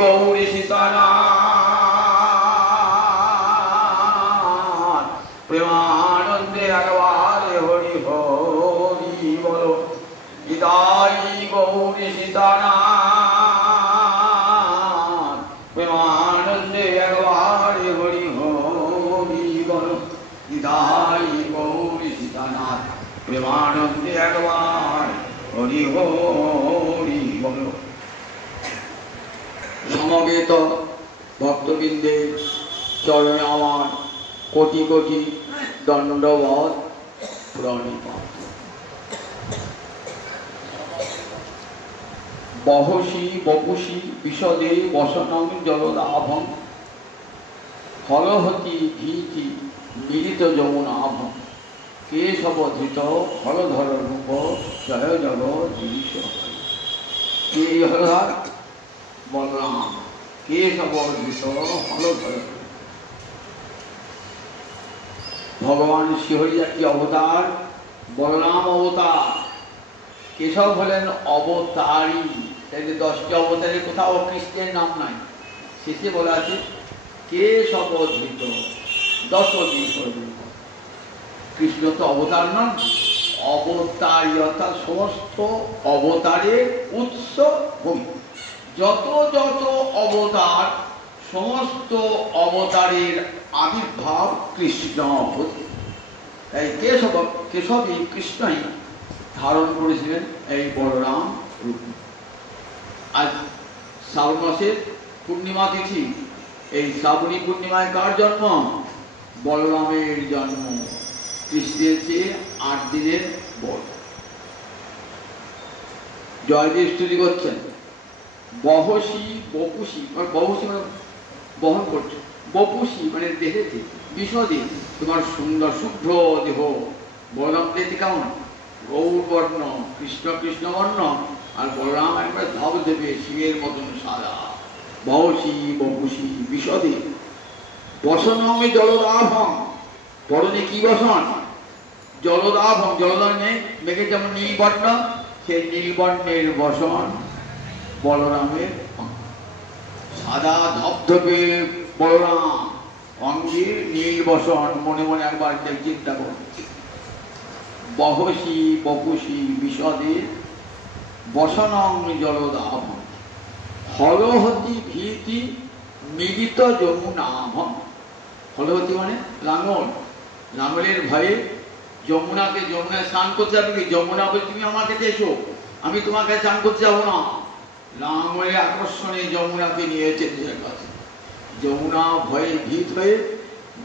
গৌরী সীতানাথ প্রেমানন্দে একবারে হরি হরি বলো। গীতাই গৌরী সীতানাথ প্রেমানন্দে একবারে হরি হরি বলো। গীতাই গৌরী সীতানাথ প্রেমানন্দে একবার হরি হরি বলো। সমবেত ভক্তবৃন্দের চরণে আমার কোটি কোটি দণ্ডবত প্রণিপাত। বহসি বপুষি বিশদে বসনং জলদাভং হলহতি ভীতি মিলিত যমুনাভং কেশবধৃত হলধর রূপ জয় জগদীশ। কে হলধর? বলরাম। কেশবধৃত হলধর। ভগবান শ্রীহরির একটি অবতার বলরাম অবতার। কেশব হলেন অবতারী। তাইলে 10টি অবতারের কোথাও কৃষ্ণের নাম নাই। শেষে বলা আছে কেশবধৃত 10টি। কৃষ্ণ তো অবতার নন, অবতারী অর্থাৎ সমস্ত অবতারের উৎস ভূমি। যত যত অবতার সমস্ত অবতারের আবির্ভাব কৃষ্ণ হতে। তাই কেশবই কৃষ্ণই ধারণ করেছিলেন এই বলরাম রূপ। আজ শ্রাবণ মাসের পূর্ণিমা তিথি। এই শ্রাবণী পূর্ণিমায় কার জন্ম? বলরামের জন্ম। কৃষ্ণের চেয়ে 8 দিনের বড়। জয়দেব স্তুতি করছেন। বহসি বপুষি, বহসি মানে বহন করছে, বপুষি মানে দেহেতে, বিশদে তোমার সুন্দর শুভ্র দেহ। বলরাম দেখতে কেমন? গৌরবর্ণ, কৃষ্ণ কৃষ্ণবর্ণ, আর বলরাম একবার ধব দেবে শিবের মতন সাদা। বহসি বপুষি বিশদে বসনমে জলদাভং। পরনে কি বসন? জলদাভং। জলদানে মেঘে যেমন নীলবর্ণ, সেই নীলবর্ণের বসন বলরামের। সাদা ধবধবে বলরাম, অঙ্গের নীল বসন। মনে মনে একবার চিন্তা করুন। বহসি বপুষি বিশদে বসনং জলদাভং হলহতি ভীতি মিলিত যমুনাভং। হলহতি মানে লাঙল। লাঙলের ভয়ে যমুনাকে, যমুনায় স্নান করতে যাবে কি? যমুনা বলে তুমি আমার কাছে এসো, আমি তোমার কাছে স্নান করতে যাবো না। লাঙলের আকর্ষণে যমুনাকে নিয়েছে নিজের কাছে। যমুনা ভয়ে ভীত হয়ে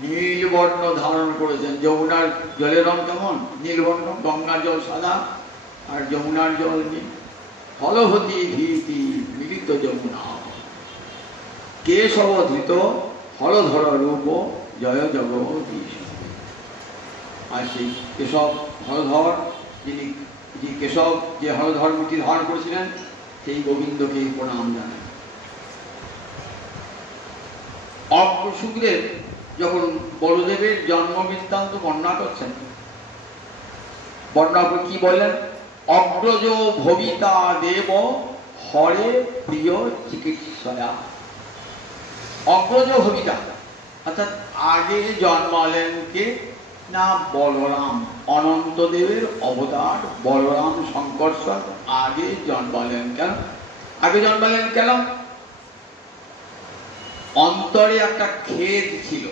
নীলবর্ণ ধারণ করেছেন। যমুনার জলের রং কেমন? নীলবর্ণ। গঙ্গার জল সাদা আর যমুনার জল নীল। হলহতি ভীতি মিলিত যমুনা কেশবধৃত হলধর রূপ জয় জগদীশ। আর সেই কেশব হলধর, যিনি কেশব যে হলধর মূর্তি ধারণ করেছিলেন, সেই গোবিন্দকে প্রণাম জানান। সুখদেব যখন বলদেবের জন্ম বৃত্তান্ত বর্ণনা করছেন, বর্ণনা করে কি বললেন? অগ্রজ ভবিতা দেব হরে প্রিয় চিকিৎসয়া। অগ্রজ ভবিতা অর্থাৎ আগে জন্মালেন কে না? বলরাম। অনন্তদেবের অবতার বলরাম শঙ্কর্ষণ আগে জন্মালেন। কেন আগে জন্মালেন? কেন? অন্তরে একটা খেদ ছিল।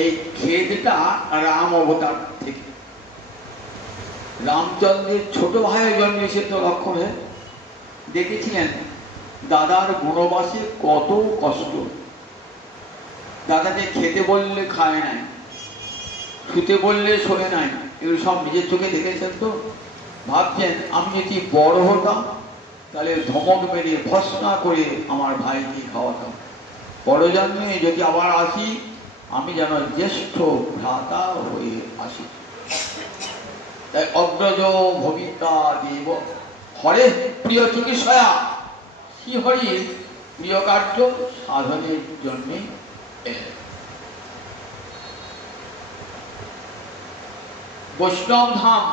এই খেদটা রাম অবতার থেকে। রামচন্দ্রের ছোট ভাইয়ের জন্মেছে তো লক্ষ্মণে দেখেছিলেন দাদার বনবাসে কত কষ্ট। দাদাকে খেতে বললে খায় নাই, শুতে বললে শোয়ে নাই। এগুলো সব নিজের চোখে দেখেছেন তো। ভাবছেন আমি যদি বড় হতাম তাহলে ধমক মেরে ভস্না করে আমার ভাইকে খাওয়াতাম। বড় জন্মে যদি আবার আসি আমি যেন জ্যেষ্ঠ ভ্রাতা হয়ে আসি। তাই অগ্রজ ভবিতা দেব হরে প্রিয় চিকিৎসয়া। শ্রীহরির প্রিয় কার্য সাধনের জন্যে বৈষ্ণব ধাম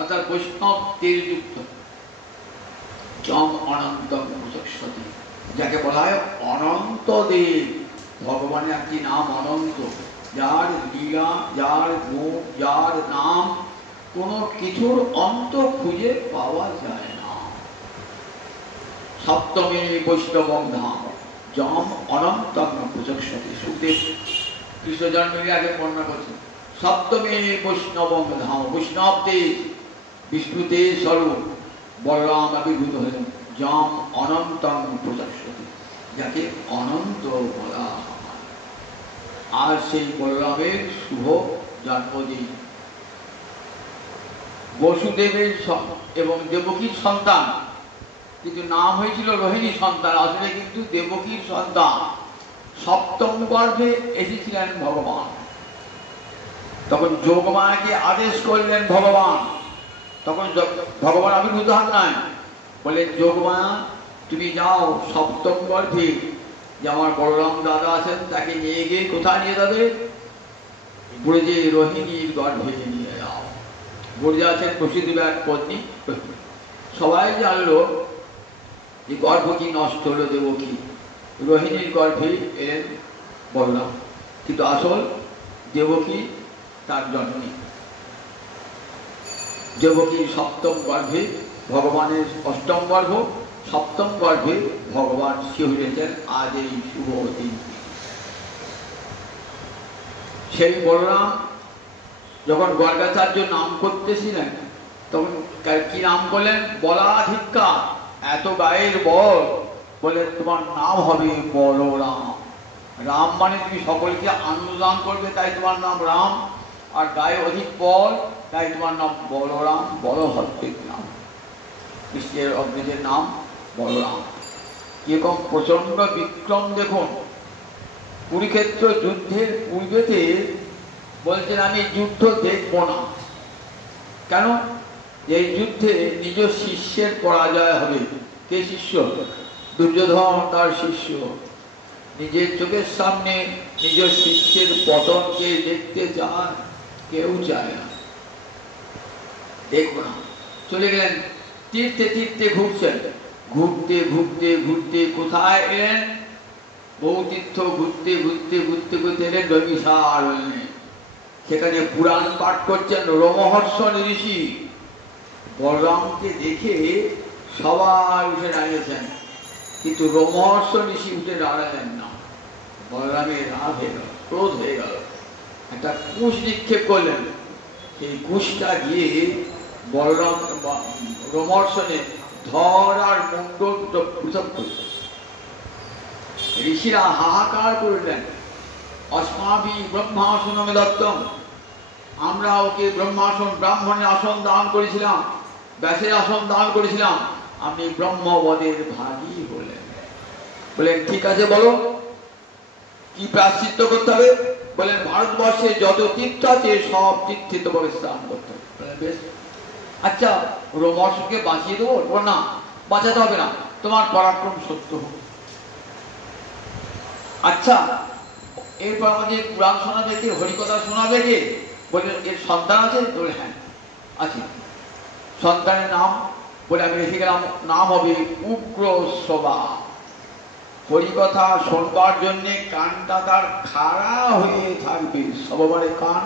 অর্থাৎ বৈষ্ণব তেলযুক্ত জম অনন্ত যাকে বলা হয় অনন্ত দেব। ভগবানের একটি নাম অনন্ত, যার লীলা, যার গুণ, যার নাম কোনো কিছুর অন্ত খুঁজে পাওয়া যায় না। সপ্তমী বৈষ্ণবম ধাম যম অনন্তম প্রচক্ষতে। সুখদেব কৃষ্ণ জন্মের আগে বর্ণনা করছেন সপ্তমী বৈষ্ণবম ধাম, বৈষ্ণবদেব বিষ্ণুদেব স্বরূপ বলরাম আবির্ভূত হলেন। যম অনন্তম প্রচক্ষতে, যাকে অনন্ত বলা হয়। আর সেই বলরামের শুভ জন্মদিন। বসুদেবের এবং দেবকীর সন্তান, কিন্তু নাম হয়েছিল রোহিণী সন্তান, আসলে কিন্তু দেবকীর সন্তান। সপ্তম গর্ভে এসেছিলেন ভগবান। তখন যোগমায়াকে আদেশ করলেন ভগবান। তখন ভগবান আবির্ভূত হন নাই, বললেন যোগমায়া তুমি যাও সপ্তম গর্ভে যে আমার বলরাম দাদা আছেন তাকে নিয়ে গিয়ে কোথায় নিয়ে যাবে? ব্রজে রোহিণীর গর্ভে নিয়ে যাও। ব্রজে আছেন বসুদেবের পত্নী। সবাই জানলো যে গর্ভ কি নষ্ট হলো দেবকী, রোহিণীর গর্ভে এলেন বলরাম, কিন্তু আসল দেবকী তার জননী। দেবকীর সপ্তম গর্ভে ভগবানের অষ্টম গর্ভ, সপ্তম গর্ভে ভগবান শিহরিয়েছেন আজ এই শুভ দিন। সেই বলরাম যখন গর্গাচার্য নাম করতেছিলেন তখন কি নাম করলেন? বলাধিক্কা, এত গায়ের বল, বলে তোমার নাম হবে বলরাম। রাম মানে তুমি সকলকে আনন্দ করবে, তাই তোমার নাম রাম। আর গায়ে অধিক বল, তাই তোমার নাম বলরাম, বলভদ্রের নাম। কৃষ্ণের অগ্নিদের নাম বলরাম। কিরকম প্রচন্ড বিক্রম দেখুন। কুরুক্ষেত্র যুদ্ধের পূর্বেতে বলছেন আমি যুদ্ধ দেখব না। কেন? এই যুদ্ধে নিজ শিষ্যের পরাজয় হবে। কে শিষ্য? দুর্যোধন তার শিষ্য। নিজের চোখের সামনে নিজ শিষ্যের পতনকে দেখতে চান? কেউ চায় না। দেখব না। চলে গেলেন তীর্থে তীর্থে ঘুরছেন, ঘুরতে ঘুরতে ঘুরতে কোথায় এলেন? বহু তীর্থ ঘুরতে ঘুরতে ঘুরতে ঘুরতে এলেন নৈমিষারণ্যে। সেখানে পুরাণ পাঠ করছেন রোমহর্ষণ ঋষি। বলরামকে দেখে সবাই উঠে দাঁড়িয়েছেন, কিন্তু রোমহর্ষণ ঋষি উঠে দাঁড়ালেন না। বলরামের রাগ হয়ে গেল, ক্রোধ হয়ে গেল, একটা কুশ নিক্ষেপ করলেন। সেই কুশটা গিয়ে বলরাম রোমহর্ষণের ধর আর মুন্ড দুটো পৃথক করল। ঋষিরা হাহাকার করলেন, অস্মাভি ব্রহ্মাসনমে দত্তম, আমরা ওকে ব্রহ্মাসন, ব্রাহ্মণের আসন দান করেছিলাম, ব্যাসের আসন দান করেছিলাম, আপনি ব্রহ্মবদের ভাগী হলেন। বলেন ঠিক আছে, বলো কি প্রায়শ্চিত্ত করতে হবে? বলেন ভারতবর্ষে যত তীর্থ আছে সব তীর্থিত ভাবে স্নান করতে হবে। বেশ, আচ্ছা রোমহর্ষকে বাঁচিয়ে দেবো? না, বাঁচাতে হবে না, তোমার পরাক্রম সত্য হোক। আচ্ছা এরপর আমাদের পুরাণ শোনাবে কে? হরিকথা শোনাবে কে? বলে এর সন্তান আছে? বলে হ্যাঁ আছে। সন্তানের নাম বলে আমি রেখে গেলাম, নাম হবে উগ্র শ্রবা। হরিকথা শোনবার জন্যে কানটা তার খাড়া হয়ে থাকবে, সববারে কান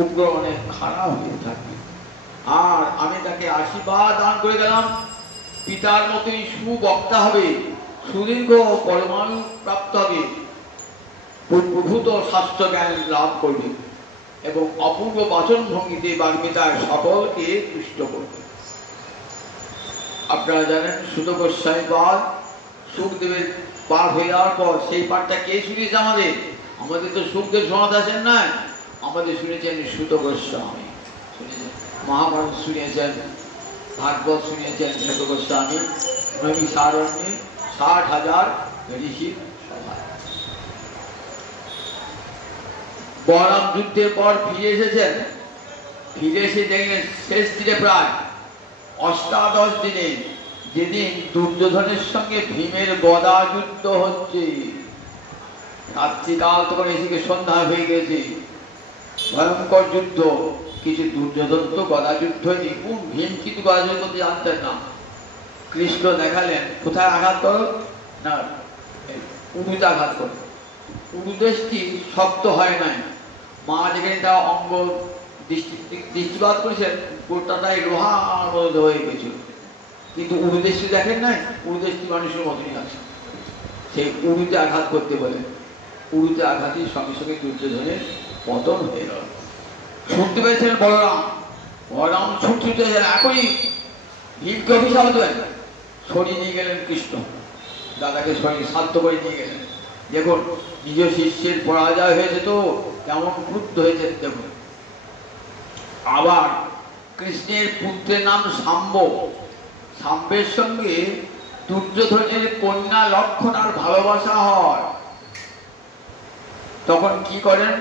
উগ্র মানে খাড়া হয়ে থাকবে। আর আমি তাকে আশীর্বাদ দান করে গেলাম, পিতার মতোই সুবক্তা হবে, সুদীর্ঘ পরমাণু প্রাপ্ত হবে, প্রভূত শাস্ত্র জ্ঞান লাভ করবে এবং অপূর্ব বাচন ভঙ্গিতে বাগ্মিতায় সকলকে তুষ্ট করবে। আপনারা জানেন সুত গোস্বামী পাঠ সুখদেবের পাঠ হয়ে যাওয়ার পর সেই পাঠটা কে শুনিয়েছে? আমাদের তো সুখদেব শোনাতে আসেন না, আমাদের শুনেছেন সুত গোস্বামী। শুনেছেন মহাভারত শুনিয়েছেন, ভাগবত শুনিয়েছেন সুত গোস্বামী। নৈমিষারণ্যে 60,000 ঋষির সভায় বলরাম যুদ্ধের পর ফিরে এসেছেন। ফিরে এসে দেখলেন শেষ দিনে প্রায় অষ্টাদশ দিনে, যেদিন দুর্যোধনের সঙ্গে ভীমের গদা যুদ্ধ হচ্ছে। রাত্রিকাল তখন এসে সন্ধ্যা হয়ে গেছে, ভয়ঙ্কর যুদ্ধ। কিছু দুর্যোধন তো গদা যুদ্ধ নিপুণ, ভীম কিন্তু গদা যুদ্ধ করতে জানতেন না। কৃষ্ণ দেখালেন কোথায় আঘাত করো, না উড়ুতে আঘাত করে। উরুদেশটি শক্ত হয় নাই, মা যেখানে তা অঙ্গ দৃষ্টিপাত করেছেন গোটাটাই লোহার মধ্যে হয়ে গেছিল, কিন্তু উরুদেশটি দেখেন নাই, উরুদেশটি মানুষের মতনই আছে। সেই উরুতে আঘাত করতে বলে, উরুতে আঘাতের সঙ্গে সঙ্গে দুর্যোধনের পতন হয়ে গেল। শুনতে পেয়েছিলেন বলরাম, বলরাম ছুটতে এখনই ভীমকে অভিশাপ দেবেন, সরিয়ে নিয়ে গেলেন কৃষ্ণ, দাদাকে সরিয়ে শান্ত করে নিয়ে গেলেন। দেখুন নিজ শিষ্যের পরাজয় হয়েছে তো কেমন ক্রুদ্ধ হয়েছে দেখুন। আবার কৃষ্ণের পুত্রের নাম শাম্ব, শাম্বের সঙ্গে দুর্যোধনের কন্যা লক্ষণার ভালোবাসা হয়। তখন কি করেন,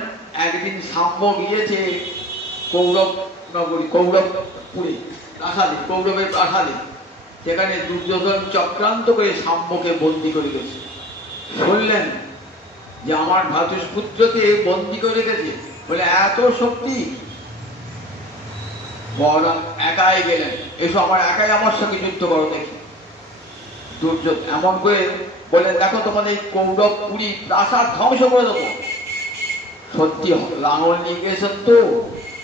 একদিন শাম্ব গিয়েছে কৌরব নগরী, কৌরবপুরে প্রাসাদে, কৌরবের প্রাসাদে, সেখানে দুর্যোধন চক্রান্ত করে শাম্বকে বন্দি করে গেছে। শুনলেন যে আমার ভ্রাতুষ্পুত্রকে বন্দি করে রেখেছে, বলে এত শক্তি, বলরাম একাই গেলেন, এসো আমার একাই আমার সঙ্গে যুদ্ধ করো দেখি। দুর্যোধন এমন করে বললেন, দেখো তোমাদের কৌরবপুরী প্রাসাদ ধ্বংস করে দেবো। সত্যি লাঙল নিয়ে গেছেন তো,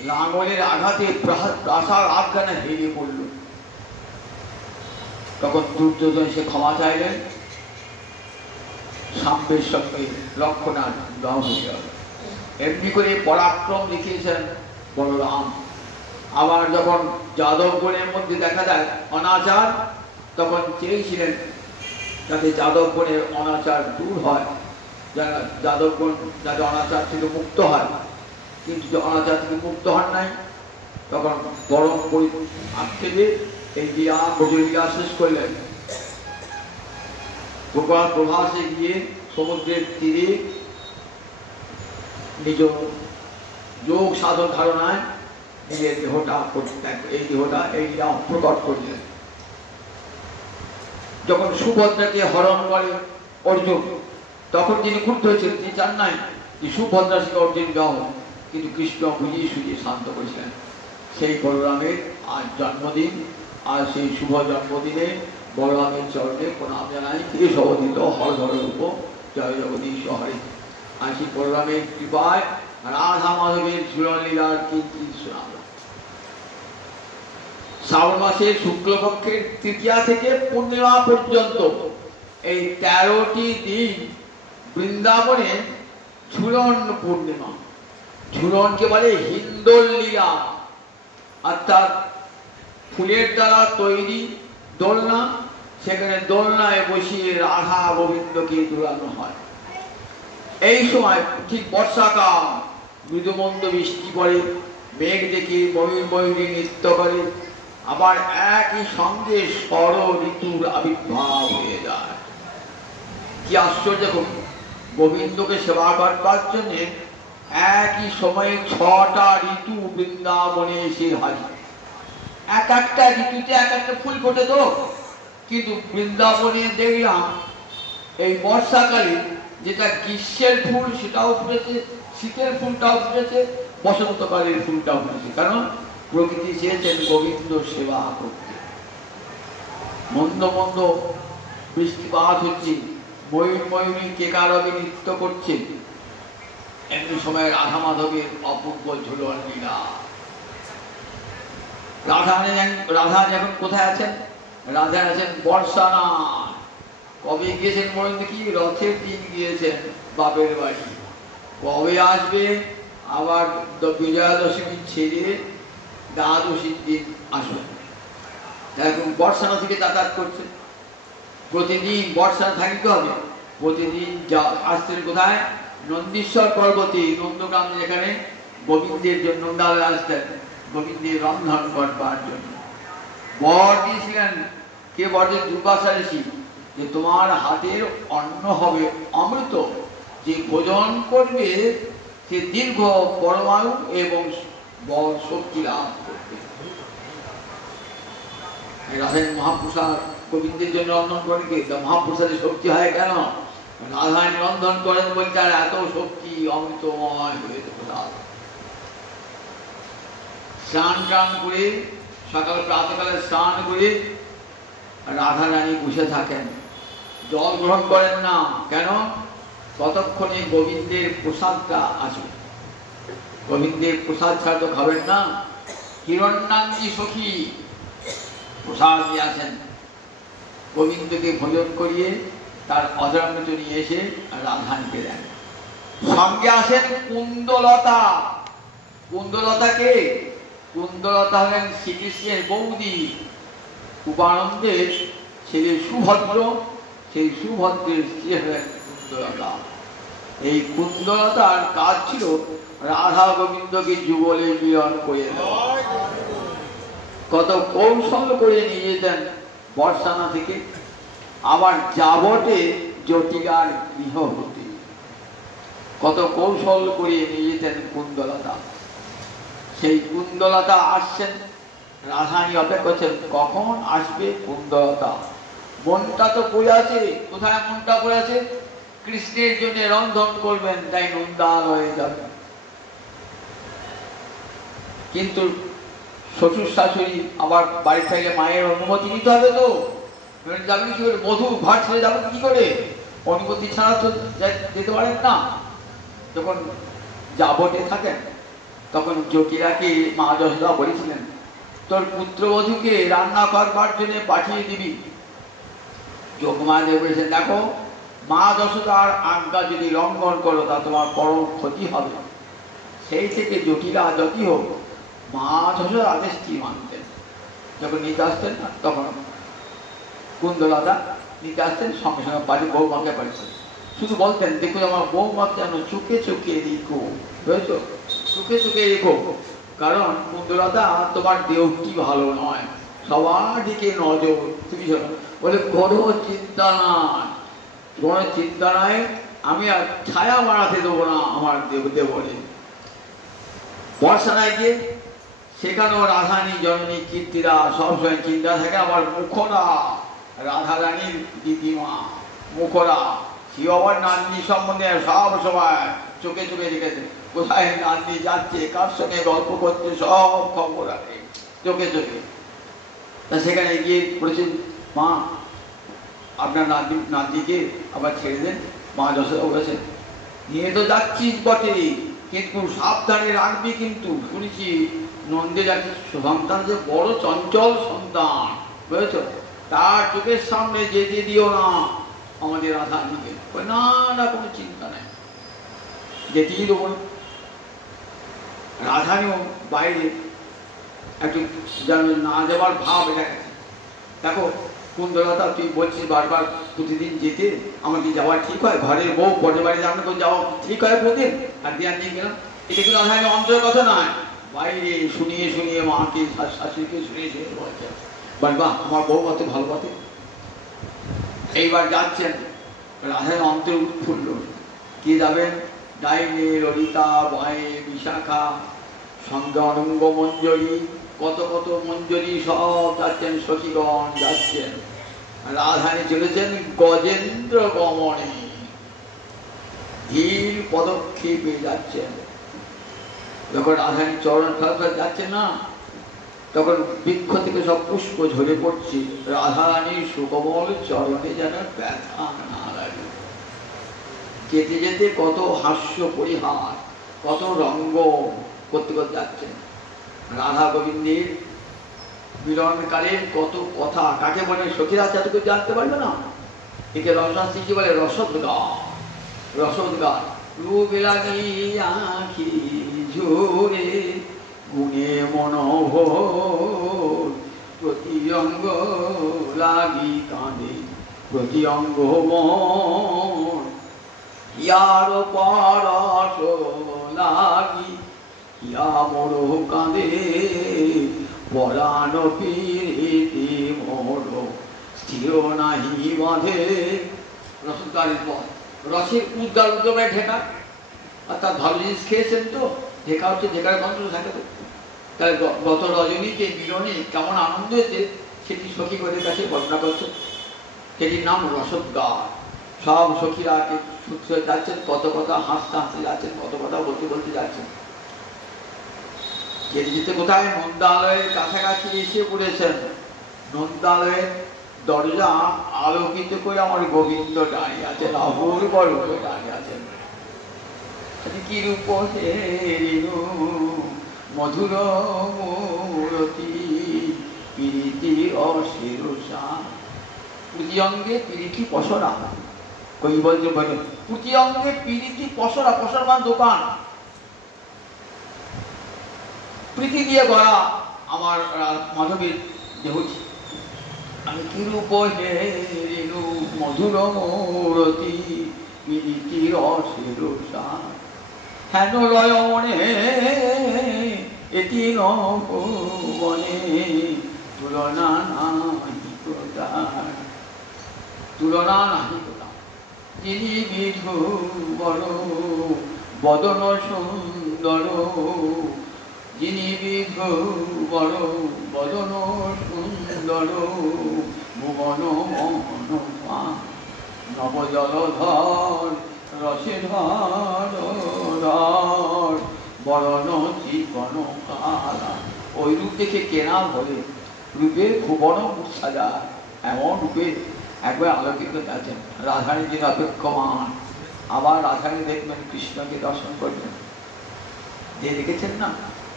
লাঙলের আঘাতে প্রাসাদ আধখানা ভেঙে পড়ল। তখন দুর্যোধন সে ক্ষমা চাইলেন, শাম্বের সঙ্গে লক্ষণার বিবাহ হয়ে গেল। এমনি করে পরাক্রম দেখিয়েছেন বলরাম। আবার যখন যাদবগণের মধ্যে দেখা যায় অনাচার, তখন চেয়েছিলেন যাতে যাদবগণের অনাচার দূর হয়, যারা যাদবগণ যাতে অনাচার থেকে মুক্ত হয়, কিন্তু যে অনাচার থেকে মুক্ত হন নাই, তখন বরং আক্ষেপে এই লীলা ব্রজলীলা শেষ করলেন। গোপাল প্রভাসে গিয়ে সমুদ্রের তীরে নিজ যোগ সাধন ধারণায় নিজের দেহটা এই লীলা প্রকট করলেন। যখন সুভদ্রাকে হরণ করে অর্জুন, তখন তিনি ক্রুদ্ধ হয়েছেন, তিনি চান নাই যে সুভদ্রার সঙ্গে অর্জুন বিবাহ, কিন্তু কৃষ্ণ বুঝিয়ে সুঝিয়ে শান্ত করেছিলেন। সেই বলরামের আজ জন্মদিন, আর সেই শুভ জন্মদিনে বলরামের চরণে প্রণাম জানাই, কে সবধিত হরধর রূপ জয় জগদীশ হরে। আর সেই বলরামের কৃপায় রাধা মাধবের ঝুলন লীলার কিঞ্চিৎ শোনাব। শ্রাবণ মাসের শুক্লপক্ষের তৃতীয়া থেকে পূর্ণিমা পর্যন্ত এই 13টি দিন বৃন্দাবনে ঝুলন পূর্ণিমা। ঝুলনকে বলে হিন্দোল লীলা, অর্থাৎ ফুলের দ্বারা তৈরি দোলনা, সেখানে দোলনায় বসিয়ে রাধা গোবিন্দকে দোলানো হয়। এই সময় ঠিক বর্ষাকাল, মৃদুমন্দ বৃষ্টি পড়ে, মেঘ দেখে ময়ূর ময়ূরী নৃত্য করে, আবার একই সঙ্গে ষড় ঋতুর আবির্ভাব হয়ে যায়। কি আশ্চর্য! গোবিন্দকে সেবা করবার জন্য একই সময়ে 6টা ঋতু বৃন্দাবনে এসে হাজির। এক একটা ঋতুতে এক একটা ফুল ফোটে তো, কিন্তু বৃন্দাবনে দেখলাম এই বর্ষাকালে যেটা গ্রীষ্মের ফুল সেটাও ফুটেছে, শীতের ফুলটাও ফুটেছে, বসন্তকালের ফুলটাও ফুটেছে। কারণ প্রকৃতি চেয়েছেন গোবিন্দ সেবা করতে। মন্দ মন্দ বৃষ্টিপাত হচ্ছে, ময়ূর ময়ূরী কেকারবে নৃত্য করছে, এমনি সময় রাধা মাধবের অপূর্ব ঝুলন লীলা। রাধা এখন কোথায় আছেন? রাধা আছেন বর্ষানা। কবে গিয়েছেন বলেন দেখি? রথের দিন গিয়েছেন বাপের বাড়ি। কবে আসবে? আবার বিজয়া দশমী ছেড়ে দ্বাদশীর দিন আসবেন। এখন বর্ষানা থেকে যাতায়াত করছে। প্রতিদিন বর্ষানা থাকিতে হবে, প্রতিদিন আসছেন কোথায়? নন্দীশ্বর পর্বতে, নন্দগ্রাম, যেখানে গোবিন্দের জন্য নন্দাল আসতেন গোবিন্দের রন্ধন করবার জন্য। বর দিয়েছিলেন, কে বর দিয়ে? দুর্বাসা ঋষি, যে তোমার হাতের অন্ন হবে অমৃত, যে ভোজন করবে সে দীর্ঘ পরমায়ু এবং বর শক্তি লাভ করবে। রাধারানী মহাপ্রসাদ গোবিন্দের জন্য রন্ধন করেন, কে? মহাপ্রসাদের শক্তি হয় কেন? রাধারানী রন্ধন করেন বলতে আর এত শক্তি অমৃতময় হয়ে প্রসাদ। স্নান টান করে, সকাল প্রাতকালে স্নান করে রাধারানী বসে থাকেন, জল গ্রহণ করেন না। কেন? ততক্ষণে গোবিন্দের প্রসাদটা আসবে। গোবিন্দের প্রসাদ ছাড়া তো খাবেন না। হিরণ্যাঙ্গী সখী প্রসাদ নিয়ে আসেন, গোবিন্দকে ভোজন করিয়ে তার অধরামৃত নিয়ে এসে রাধাকে দেন। সঙ্গে আসেন কুন্দলতা। কুন্দলতা কে? কুন্দলতা হলেন শ্রীকৃষ্ণের বৌদি, উপানন্দের ছেলে সুভদ্র, সেই সুভদ্রের স্ত্রী হলেন কুন্দলতা। এই কুন্দলতার কাজ ছিল রাধা গোবিন্দকে যুগলে মিলন করে দেওয়া। কত কৌশল করে নিয়ে যেতেন বর্ষানা থেকে আবার যাবটে জটিলার গৃহ হতে, কত কৌশল করে নিয়ে যেতেন কুন্দলতা। সেই কুন্দলতা আসছেন, রাধারানী অপেক্ষা করছেন কখন আসবে কুন্দলতা। মনটা তো পড়ে আছে, কোথায় মনটা পড়ে আছে? কৃষ্ণের জন্য রন্ধন করবেন, তাই নন্দালয়ে যাবেন। কিন্তু শ্বশুর শাশুড়ি আবার বাড়ি থেকে মায়ের অনুমতি নিতে হবে তো, যাবেন কি করে? মধু ঘর ছেড়ে যাবেন কি করে? অনুমতি ছাড়া তো যেতে পারেন না। যখন যাবটে থাকেন তখন জটিলাকে মা যশোদা বলেছিলেন, তোর পুত্রবধূকে রান্না করবার জন্য পাঠিয়ে দিবি। যোগমাদেব বলেছেন, দেখো মা যশোদার আজ্ঞা যদি লঙ্ঘন করো তা তোমার পরম ক্ষতি হবে। সেই থেকে জটিলা যতই হোক মা যশোদার আদেশ কি মানতেন। যখন নিতে আসতেন না তখন কুন্দলতা নিতে আসতেন, সঙ্গে সঙ্গে বাড়ি বৌমাকে পাঠিয়েছেন। শুধু বলতেন, দেখুন আমার বৌমাকে যেন চুকে চুকে রেখো, বুঝেছ, চুকে চুকে রেখো। কারণ কুন্দলতা তোমার দেহটি ভালো নয়, সবার দিকে নজর। তুমি বলে কোনো চিন্তা নাই, কোনো চিন্তা নাই, আমি আর ছায়া বাড়াতে দেবো না আমার দেবরে। বর্ষানায় গিয়ে সেখানেও রাধারানী জননী কীর্তিরা সবসময় চিন্তা থাকে। আবার মুখরা, রাধারানীর দিদিমা মুখরা, সে আবার নাতনি সম্বন্ধে সব সময় চোখে চোখে রেখেছে। কোথায় নাতনি যাচ্ছে, কার সঙ্গে গল্প করছে, সব খবর রাখে চোখে চোখে। তা সেখানে গিয়ে বলেছেন, মা আপনার নাতনিকে আবার ছেড়ে দেন। মা যশোদা বলেছেন, নিয়ে তো যাচ্ছিস বটে, কিন্তু সাবধানে রাখবি। কিন্তু শুনেছি নন্দে যাচ্ছিস, সন্তান যে বড় চঞ্চল সন্তান, বুঝেছ, তার চোখের সামনে যেতে দিও না আমাদের রাধারানীকে। না না, কোনো চিন্তা নেই, যেতেই দেবো না। রাধারানীও বাইরে একটু যেন না যাবার ভাব এটা গেছে। দেখো কুন্দলতা, তুই বলছিস বারবার প্রতিদিন যেতে, আমাকে যাওয়া ঠিক হয়? ঘরের বউ পরের বাড়ি যাবেন করে যাওয়া ঠিক হয় প্রতিদিন? আর দিয়ে নিয়ে গেলাম, এটা কিন্তু রাধারানী অন্তরের কথা নয়, বাইরে শুনিয়ে শুনিয়ে মাকে শাশুড়িকে শুনিয়ে শুনিয়ে বলছে। বারবার আমার বউ কত ভালোবাসে। এইবার যাচ্ছেন, রাধারানী অন্তরে উৎফুল্ল। কে যাবেন? ডাইনে ললিতা, বাঁয়ে বিশাখা, সঙ্গে অনঙ্গ মঞ্জরি, কত কত মঞ্জরি সব যাচ্ছেন, সখীগণ যাচ্ছেন। রাধারানী চলেছেন গজেন্দ্র গমনে, ধীর পদক্ষেপে যাচ্ছেন। যখন রাধারানী চরণ ফেলা যাচ্ছেন না, তখন বৃক্ষ থেকে সব পুষ্প ঝরে পড়ছে। রাধারানীর সুকমল চরণে যেন ব্যথা না লাগে। যেতে যেতে কত হাস্য পরিহার, কত রঙ্গ করতে করতে যাচ্ছেন। রাধা গোবিন্দের মিলনকালের কত কথা, কাকে বলে সখীরা চাতুকে জানতে পারবে না। একে রসনাথী কি বলে? রসদগান। রসদগান। রূপ লাগি আঁখি ঝরে, গুণে মনোভোর, প্রতি অঙ্গ লাগি কাঁদে, প্রতি অঙ্গ মন, ইয়ার পরশ লাগি ইয়া মোর কাঁদে, পরাণ পিরিতি মোর স্থির নাহি বাঁধে। রসদগানের পর রসের উদ্গার উদ্গমে ঢেকা, আর তার ভালো জিনিস খেয়েছেন তো, ঢেকা হচ্ছে ঢেকার গন্ধ থাকে তো। তাহলে গত রজনীতে মিলনে কেমন আনন্দ হয়েছে সেটি সখীগণের কাছে বর্ণনা করছে। সেটির নাম রসদগান। সব সখীরা সূত্র যাচ্ছেন, কত কথা হাসতে হাসতে যাচ্ছেন, কত কথা বলতে বলতে যাচ্ছেন। যেতে যেতে কোথায় নন্দালয়ের কাছাকাছি এসে পড়েছেন। নন্দালয়ের দরজা আলোকিত করে আমার গোবিন্দ দাঁড়িয়ে আছেন, অপূর্ব রূপে দাঁড়িয়ে আছেন। কি রূপ হে রেণু মধুর মূরতি প্রীতি অশিরুষা। প্রতি অঙ্গে প্রীতি পসরা, কবি বলছে বলেন প্রতি অঙ্গে প্রীতি পসরা। পসরা মানে দোকান। প্রীতি দিয়ে গড়া আমার মাধবীর দেহটি। আমি কি রূপ হে রেণু মধুর মূরতি প্রীতি অশিরুষা। হেন রয়নে এটি নবনে তুলনা নাহি প্রদান, তুলনা নাহি প্রদান। যিনি বিধু বড় বদন সুন্দর, যিনি বিধু বড় বদন সুন্দর ভুবন মোহন পান। নবজলধর রসেধর বরণ জীবন কালা। ওই রূপ দেখে কেনা বলে রূপের ভুবন সাজা। এমন রূপে একবার আলোকিত আছেন রাধারানী যিনি অপেক্ষমান। আবার রাধারানী দেখবেন কৃষ্ণকে দর্শন করবেন, যে দেখেছেন না,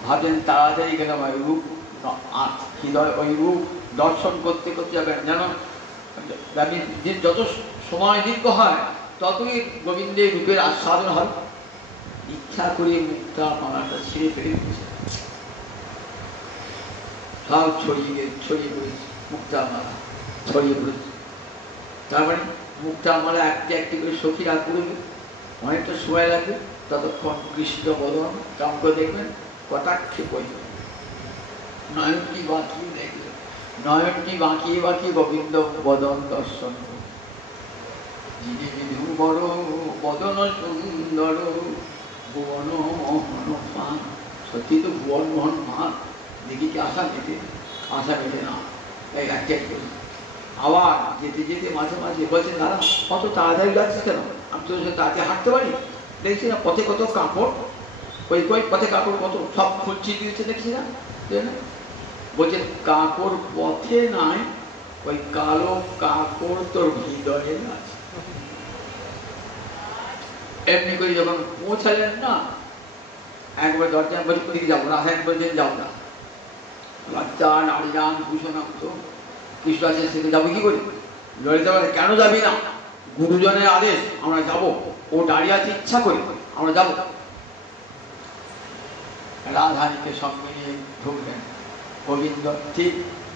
ভাবছেন তাড়াতাড়ি গেলাম ওই রূপ হৃদয়, ওই রূপ দর্শন করতে করতে যাবেন। যেন যত সময় দীর্ঘ হয় ততই গোবিন্দের রূপের আস্বাদন হয়। ইচ্ছা করে মুক্তা মালাটা ছিঁড়ে ফেলে দিয়েছে, সব ছড়িয়ে পড়েছে, মুক্তা মালা ছড়িয়ে পড়েছে। তারপরে মুক্তা মালা একটি একটি করে সখীরা করবে, অনেকটা সময় লাগবে। ততক্ষণ কৃষ্ণ বদন চমক দেখবেন, কটাক্ষে পড়বে, নয়নটি বাঁকিয়ে দেখবেন, নয়নটি বাঁকিয়ে বাঁকিয়ে গোবিন্দ বদন দর্শন করবে। যিনি বিধু বড় বদন সুন্দর ভুবন মোহন পান। সত্যি তো ভুবন মোহন পান, দেখি কি আশা মেটে? আশা মেটে না। এই একটা আবার যেতে যেতে মাঝে মাঝে বলছেন, দাদা কত তাড়াতাড়ি যাচ্ছিস কেন? আমি তো তাড়াতাড়ি হাঁটতে পারি। দেখছি না পথে কত কাপড়, ওই পথে কাপড় কত সব খুঁজছি দিয়েছে, দেখছি না? বলছে কাপড় পথে নাই, ওই কালো কাপড় তোর হৃদয়ে আছে। এমনি করে যখন পৌঁছালেন না, একবার দরজা বলছে কোথায় যাবো, রাসায়নিক বলছেন যাও না, বাচ্চা নারীরাম ভূষণাম তো কৃষ্ণ আছে, সেটা যাবো কি করে? ললিতা বলে কেন যাবি না? গুরুজনের আদেশ, আমরা যাব। ও দাঁড়িয়ে আছে ইচ্ছা করে, আমরা যাব। রাধানীকে সঙ্গে নিয়ে ঢুকলেন গোবিন্দ। ঠিক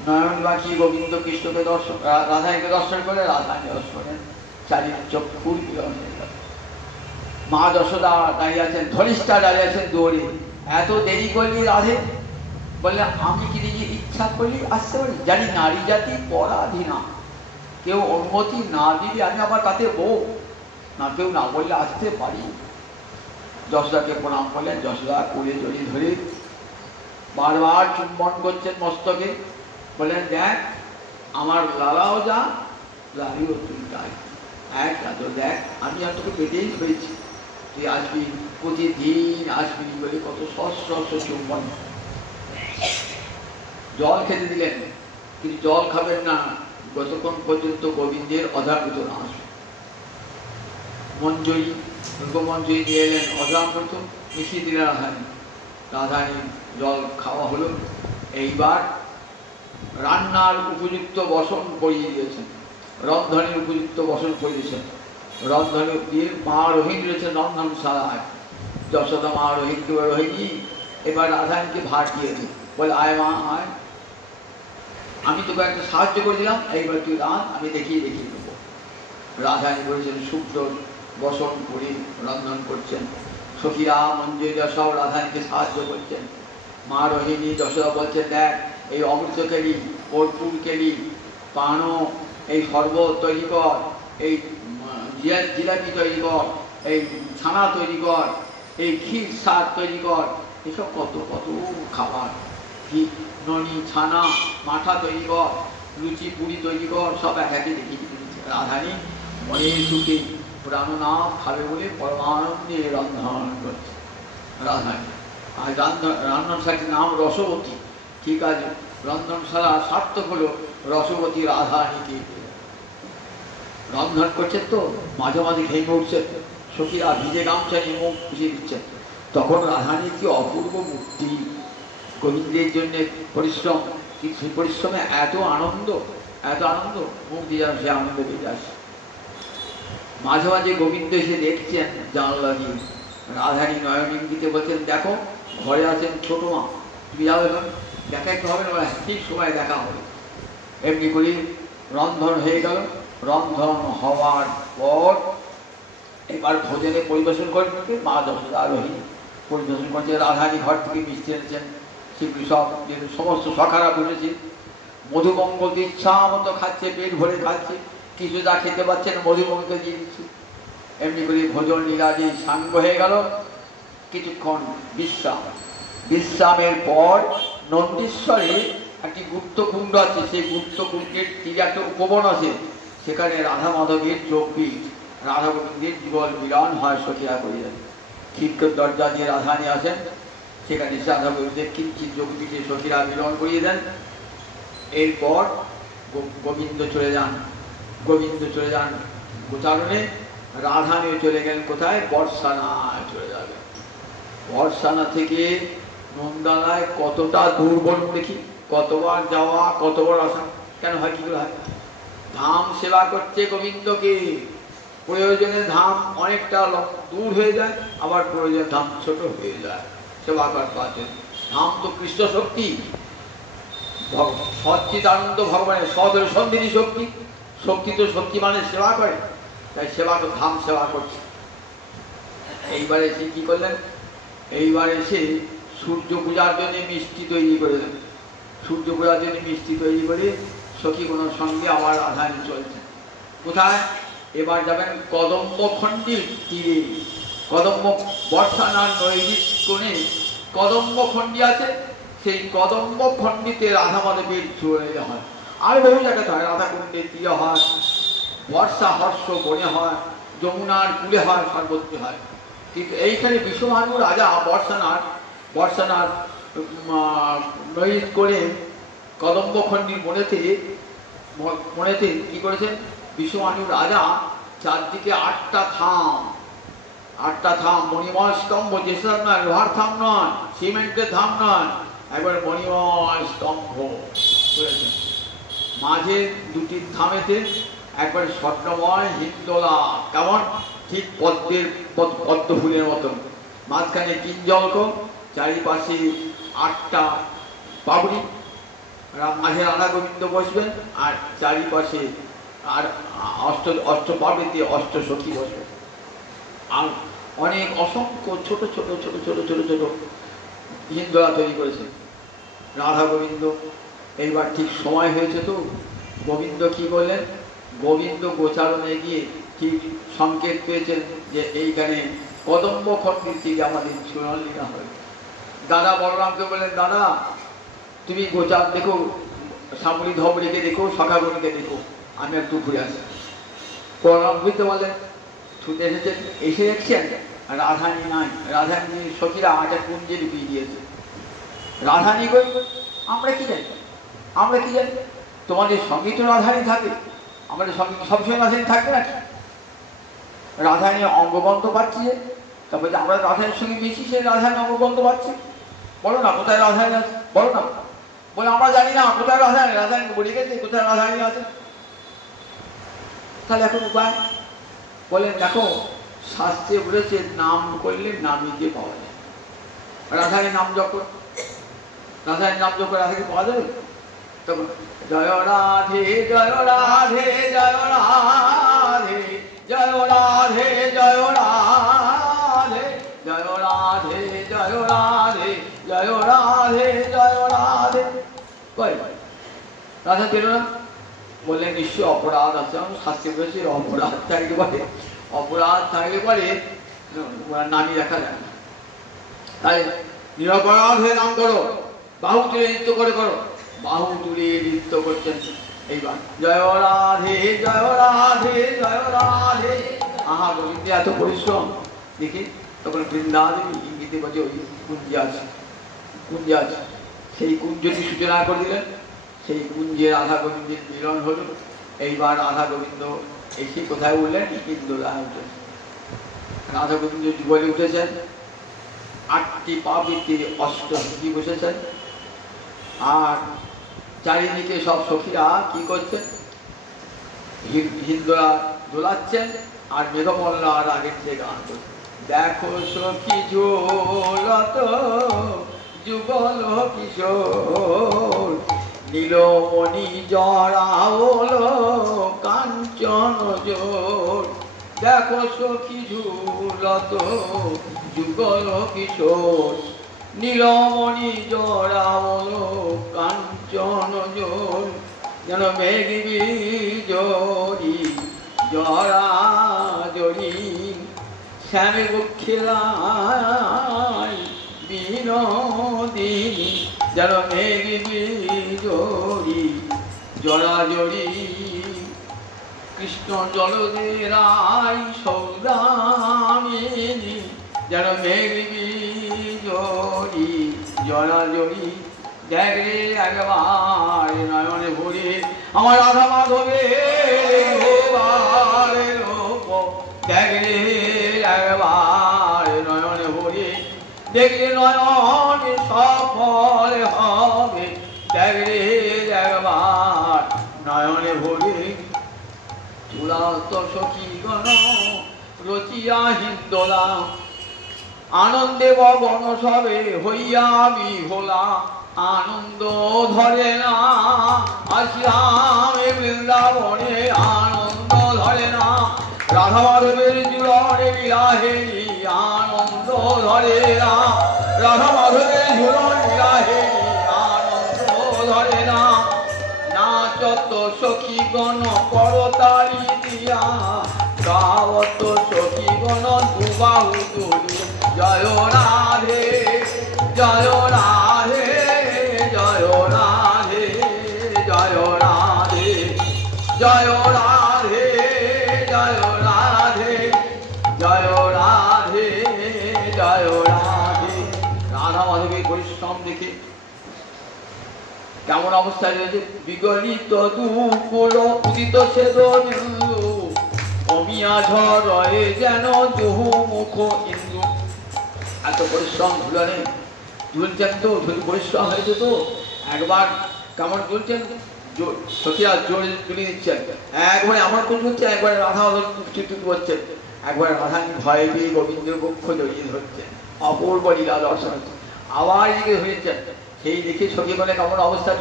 নয়ন বাকি গোবিন্দ কৃষ্ণকে দর্শন, রাধানীকে দর্শন করে রাধানী দর্শনের চারির চক্ষুর মা যশোদা দাঁড়িয়ে আছেন, ধনিষ্ঠা দাঁড়িয়ে আছেন দৌড়ে। এত দেরি করলি রাধে? বললে আমি কি নিজে ইচ্ছা করলি আসতে পারি? জানি নারী জাতি পরাধীনা, কেউ অনুমতি না দিলে আমি আবার তাতে বউ না, কেউ না বললে আসতে পারি। যশোদাকে প্রণাম করলেন। যশোদা কোলে জড়িয়ে ধরে বারবার চুম্বন করছেন মস্তকে। বললেন দেখ আমার লালাও যা, লালিও তুই তাই, এক রাজো দেখ আমি আর তোকে পেটেই ধরেছি, তুই আসবি, প্রতিদিন আসবি বলে কত সহস্র চুম্বন। জল খেতে দিলেন, কিন্তু জল খাবেন না যতক্ষণ পর্যন্ত গোবিন্দের অধাকৃত না আসবে। মঞ্জরি মঞ্জরি দিয়ে এলেন, অধাকৃত মিশিয়ে দিলেন রাধানী। রাধানী জল খাওয়া হলো। এইবার রান্নার উপযুক্ত বসন করিয়ে দিয়েছেন, রন্ধনের উপযুক্ত বসন করিয়েছেন। রন্ধনে দিয়ে মা রোহিণী রয়েছেন রন্ধনশালায়। যশোদা মা রোহিণীকে রোহিণী এবার রাধানীকে ভাত দিয়ে দিই, বলে আয় মা আয়, আমি তোকে একটা সাহায্য করে দিলাম, এইবার তুই রান, আমি দেখিয়ে দেবো। রাধানী বলেছেন শুক্র বসন করে রন্ধন করছেন। সখীরা মঞ্জুরিরা সব রাধানীকে সাহায্য করছেন। মা রোহিণী যশোদা বলছেন দেখ এই অমৃত কেলি, কর্পূর কেলি, পানো, এই শরবত তৈরি কর, এই জিলাপি তৈরি কর, এই ছানা তৈরি কর, এই ক্ষীর শাক তৈরি কর, এসব কত কত খাবার, ক্ষীর ননি ছানা মাঠা তৈরি কর, লুচি পুরি তৈরি কর, সব এক একে দেখিয়ে দিয়েছে। রাধানী মনের সুখে প্রাণনাথ খাবে বলে পরমানন্দে রন্ধন করছে রাধানী। আর রন্ধনশালাটির নাম রসবতী। ঠিক আছে, রন্ধনশালা সার্থক হলো, রসবতী রাধারানীকে রন্ধন করছেন, তো মাঝে মাঝে ঘেমে উঠছে, সখীরা ভিজে গামছা নিয়ে মুখ পুষিয়ে দিচ্ছেন। তখন রাধারানীর কি অপূর্ব মূর্তি, গোবিন্দের জন্য পরিশ্রম, কিন্তু সেই পরিশ্রমে এত আনন্দ, মুখ দিয়ে যেন সে আনন্দ পেয়ে আসে। মাঝে মাঝে গোবিন্দ এসে দেখছেন জানলা দিয়ে, রাধারানী নয়ন ইঙ্গিতে বলছেন, দেখো ঘরে আছেন ছোট মা, তুমি যাবে না, দেখাইতে হবে না, ঠিক সময় দেখা হবে। এমনি করে রন্ধন হয়ে গেল। রন্ধন হওয়ার পর এবার ভোজনে পরিবেশন করবে মা দশরথী পরিবেশন করছে। রাধারানী ঘর থেকে মিষ্টি এনেছেন, সেগুলি সব সমস্ত সখারা বসেছে, মধুমঙ্গল ইচ্ছা মতো খাচ্ছে, পেট ভরে খাচ্ছে, কিছু যা খেতে পাচ্ছে না মধুমঙ্গল দিয়ে দিচ্ছে। এমনি করে ভোজন লীলাজি সাঙ্গ হয়ে গেল। কিছুক্ষণ বিশ্রামের পর নন্দীশ্বরে একটি গুপ্তকুণ্ড আছে, সেই গুপ্তকুণ্ডের তীরে একটা উপবন আছে, সেখানে রাধা মাধবের যোগপীঠ, রাধা গোবিন্দের যুগল মিলন হয় সখীরা করিয়া। খিড়কের দরজা দিয়ে রাধারানী আসেন, সেখানে রাধা গোবিন্দের কিঞ্চিত যোগপীঠে সখীরা মিলন করিয়ে দেন। এরপর গোবিন্দ চলে যান গোচারণে, রাধারানী চলে গেলেন কোথায়? বর্ষানায় চলে যাবে। বর্ষানা থেকে নন্দালায় কতটা দূর বলুন দেখি, কতবার যাওয়া, কতবার আসা, কেন হয়, কি করে হয়? ধাম সেবা করছে গোবিন্দকে, প্রয়োজনে ধাম অনেকটা দূর হয়ে যায়, আবার প্রয়োজনে ধাম ছোট হয়ে যায় সেবা করতে আছে। ধাম তো কৃষ্ণ শক্তি, সচ্চিদানন্দ ভগবানের সদর সন্ধিনী শক্তি, শক্তি তো শক্তি মানে সেবা করে, তাই সেবা তো ধাম সেবা করছে। এইবারে এসে কি করলেন? এইবার এসে সূর্য পূজার জন্য মিষ্টি তৈরি করে দেন। সূর্য পূজার জন্য মিষ্টি তৈরি করে সখীগণের সঙ্গে আবার রাধারানী চলছে। কোথায়? এবার যাবেন কদম্বখণ্ডীর তীরে। বর্ষানার নৈরিত কোণে কদম্বখণ্ডী আছে, সেই কদম্বখণ্ডীতে রাধা মাধবের চলে হয়। আর বহু জায়গাতে হয়, রাধাকুণ্ডের তীরে হয়, বর্ষা হর্ষ বনে হয়, যমুনার কূলে হয়, সর্বত্র হয়। কিন্তু এইখানে বিশ্বভানু রাজা বর্ষানার নৈরিত কোণে কদম্বখণ্ডীর মনেতে কি করেছেন? বিশ্বভানু রাজা চারদিকে আটটা থাম, মণিময় স্তম্ভ, যেসব নয়, লোহার থাম নয়, সিমেন্টের থাম নয়, একবার মণিময় স্তম্ভ করেছেন। মাঝে দুটি থামেতে একবার স্বর্ণময় হিন্দোলা, কেমন? ঠিক পদ্ম ফুলের মতন, মাঝখানে কিঞ্জলক, চারিপাশে আটটা পাবড়ি, মাঝে রাধা গোবিন্দ বসবেন, আর চারিপাশে আর অষ্টপাবড়িতে অষ্টসখী বসবেন। আর অনেক অসংখ্য ছোট ছোট হিন্দোলা তৈরি করেছে রাধা গোবিন্দ। এইবার ঠিক সময় হয়েছে, তো গোবিন্দ কি বললেন? গোবিন্দ গোচারণে গিয়ে ঠিক সংকেত পেয়েছেন যে এইখানে কদম্বখণ্ডীর তীরে আমাদের চূড়ান লীলা হবে। দাদা বলরামকে বললেন, দাদা তুমি গোচার দেখো, সামরি ধবরিকে দেখো, সখাগণকে দেখো, আমি একটু ঘুরে আসি। বলরাম বুঝতে বলেন, ছুটে এসেছেন, এসে দেখছেন রাধারানী নাই। রাধারানী সখীরা একটা কুঞ্জে লুকিয়ে দিয়েছে। রাধারানী কই? আমরা কি জানি? তোমাদের সঙ্গে তো রাধারানী থাকে, আমাদের সঙ্গে সবসময় রাধারানী থাকবে নাকি? রাধারানীর অঙ্গগন্ধ পাচ্ছি, তারপরে আমরা রাধারানীর সঙ্গে মিশি, সে রাধারানী অঙ্গগন্ধ পাচ্ছি। বলো না কোথায় রাধারানী আছে, বলো না। বলে আমরা জানি না কোথায় রাধারানী, রাধারানী বলে গেছে কোথায় রাধারানী আছে। তাহলে এখন উপায় বলেন, দেখো শাস্ত্রে বলেছে নাম করলে নামিতে পাওয়া যায়। রাধারানীর নাম জপ করে রাধাকে পাওয়া যাবে। তখন জয় রাধে জয় রাধে জয় রাধে জয় রাধে জয় রাধে জয় রাধে জয় রাধে জয় রাধে জয় রাধে। কই রাধা পেল না? বললেন নিশ্চয় অপরাধ আছে। শাস্তি বলেছে অপরাধ থাকলে পরে নামিয়ে দেখা যায় না। তাই নিরপরাধ হয়ে নাম করো, বাহু তুলে নৃত্য করে করো। বাহু তুলে নৃত্য করছেন। এইবার জয় রাধে জয় রাধে জয় রাধে। আহা গোবিন্দ এত পরিশ্রম দেখি। তখন বৃন্দাদেবী ইঙ্গিতে বলছে ওই কুঞ্জে আছে। সেই কুঞ্জটি সূচনা করে দিলেন। সেই কুঞ্জে রাধা গোবিন্দের মিলন হলো। এইবার রাধা গোবিন্দ এসে কোথায় উঠলেন? ইন্দোলায় উঠলেন। রাধা গোবিন্দ যুগলে উঠেছেন, 8টি পাবৃত্তি অষ্টসখী বসেছেন, আর চারিদিকে সব সখীরা কি করছেন? হিন্দোলা দোলাচ্ছেন আর মেঘমল্লার আগের থেকে গান করছেন। দেখো সখী ঝোলত যুগল কিশোর, নীলমণি জড়াওল কাঞ্চন জোর। দেখো সখী ঝুলত যুগল কিশোর, নীলমণি জড়াওল কাঞ্চন জোর। যেন মেঘবি জড়ি জড়া জড়ি, শ্যামে বক্ষেলাই বিনোদিনী। যেন মেঘবি জড়ি জড়া জড়ি, কৃষ্ণ জলদেরাই সৌদামিনী। যেন মেঘবি জড়ি জড়া জড়ি। দেখ রে একবার নয়নে ভরে আমার রাধা মাধবের রূপ। দেখ রে একবার নয়নে ভরে, দেখলে নয়ন সফল হবে। দেখ রে একবার নয়নে ভরে, চূড়ান্ত সখীগণ রচিয়া হিন্দোলা, আনন্দে বগন সবে হইয়া বিহোলা। আনন্দ ধরে না আসিলাম বৃন্দাবনে, আনন্দ ধরে না রাধা মাধবের জুড়নে বিলাহেরি। আনন্দ ধরে না রাধা মাধবের জুড়ন বিলাহেরি, আনন্দ ধরে না। নাচত সখীগণ করতালি দিয়া, গাওত সখীগণ দুবাহু তুলি। জয় রাধে জয় রাধে জয় রাধে জয় রাধে জয় রাধে জয় রাধে জয় রাধে জয় রাধে। রাধা মাধবের পরিশ্রম দেখে কেমন অবস্থায় রয়েছে? বিগলিত দুকুল উদিত সেদ বিন্দু, অমিয়া ঝড়ে যেন দুহু মুখ ইন্দু। এত পরিশ্রম ঝুলনে ঝুলছেন তো, পরিশ্রম হয়েছে তো। একবার কেমন ঝুলছেন, সখীরা জোরে তুলে দিচ্ছেন। একবারে আমার কোন হচ্ছে, একবারে রাধা টুকটুক করছেন, একবারে রাধা ভয় পেয়ে গোবিন্দের বক্ষ জড়িয়ে ধরছেন। অপূর্ব লীলা দর্শন হচ্ছে। আবার দিকে হয়েছেন, সেই দেখে সখী বলে কেমন অবস্থা।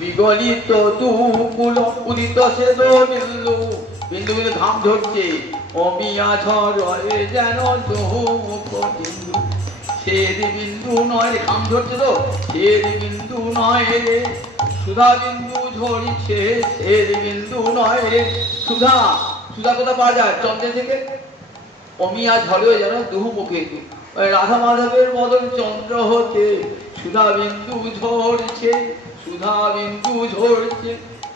বিগলিত দুকুল উদিত সেদ বিন্দু, বিন্দু বিন্দু ঘাম ঝরছে। অমিয়া ঝড়ে যেন দুহু মুখ বিন্দু। শ্বেত বিন্দু নয়, ঘাম ঝরছে তো, শ্বেত বিন্দু নয় রে, সুধা বিন্দু ঝরছে। শ্বেত বিন্দু নয় রে, সুধা। সুধা কোথা পাওয়া যায়? চন্দ্রের থেকে। অমিয়া ঝড়ে যেন দুহু মুখে, রাধা মাধবের মদন চন্দ্র হতে সুধা বিন্দু ঝরছে, সুধা বিন্দু ঝরছে।